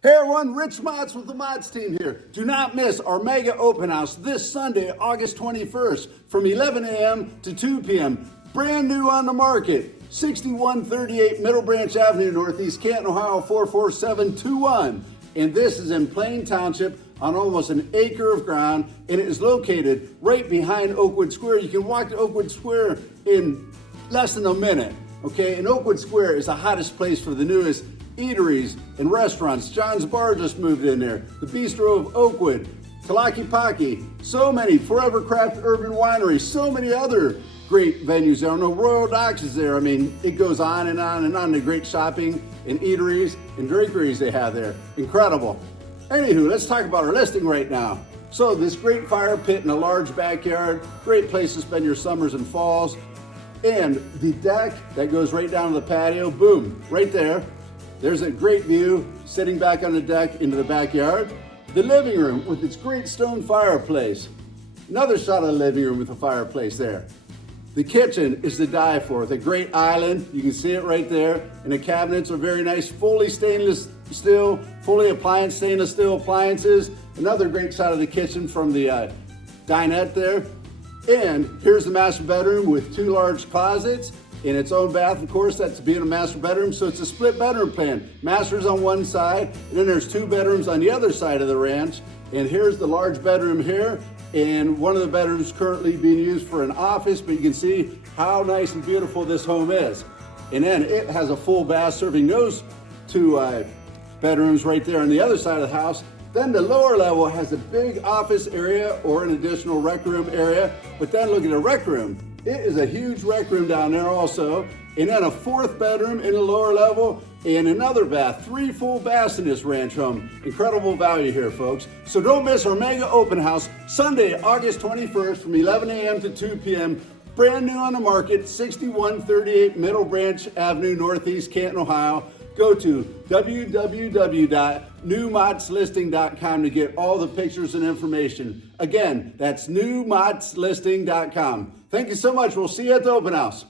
Hey everyone, Rich Motts with the Motts team here. Do not miss our mega open house this Sunday, August 21st from 11 a.m. to 2 p.m. Brand new on the market, 6138 Middlebranch Avenue, Northeast Canton, Ohio 44721. And this is in Plain Township on almost an acre of ground, and it is located right behind Oakwood Square. You can walk to Oakwood Square in less than a minute, okay? And Oakwood Square is the hottest place for the newest eateries and restaurants. John's Bar just moved in there. The Bistro of Oakwood, Talaki Paki, so many, Forever Craft Urban Winery, so many other great venues there. I know Royal Docks is there. I mean, it goes on and on and on. The great shopping and eateries and draperies they have there. Incredible. Anywho, let's talk about our listing right now. So this great fire pit in a large backyard, great place to spend your summers and falls. And the deck that goes right down to the patio, boom, right there. There's a great view sitting back on the deck into the backyard. The living room with its great stone fireplace. Another shot of the living room with a fireplace there. The kitchen is to die for, with a great island. You can see it right there. And the cabinets are very nice, fully stainless steel, fully appliance stainless steel appliances. Another great shot of the kitchen from the dinette there. And here's the master bedroom with two large closets in its own bath, of course, that's being a master bedroom. So it's a split bedroom plan. Master's on one side, and then there's two bedrooms on the other side of the ranch. And here's the large bedroom here. And one of the bedrooms currently being used for an office, but you can see how nice and beautiful this home is. And then it has a full bath serving those two bedrooms right there on the other side of the house. Then the lower level has a big office area or an additional rec room area. But then look at the rec room. It is a huge rec room down there also. And then a fourth bedroom in the lower level and another bath. 3 full baths in this ranch home. Incredible value here, folks. So don't miss our mega open house Sunday, August 21st from 11 a.m. to 2 p.m. Brand new on the market, 6138 Middlebranch Avenue, Northeast Canton, Ohio. Go to www.newmottslisting.com to get all the pictures and information. Again, that's newmottslisting.com. Thank you so much. We'll see you at the open house.